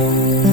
mm -hmm.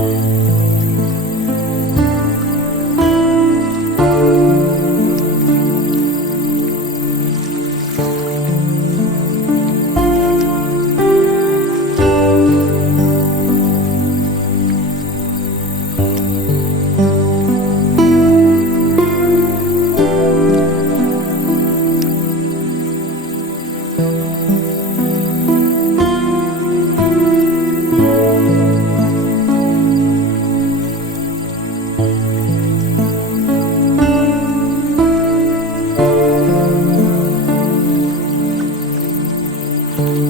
Thank you. Mm-hmm.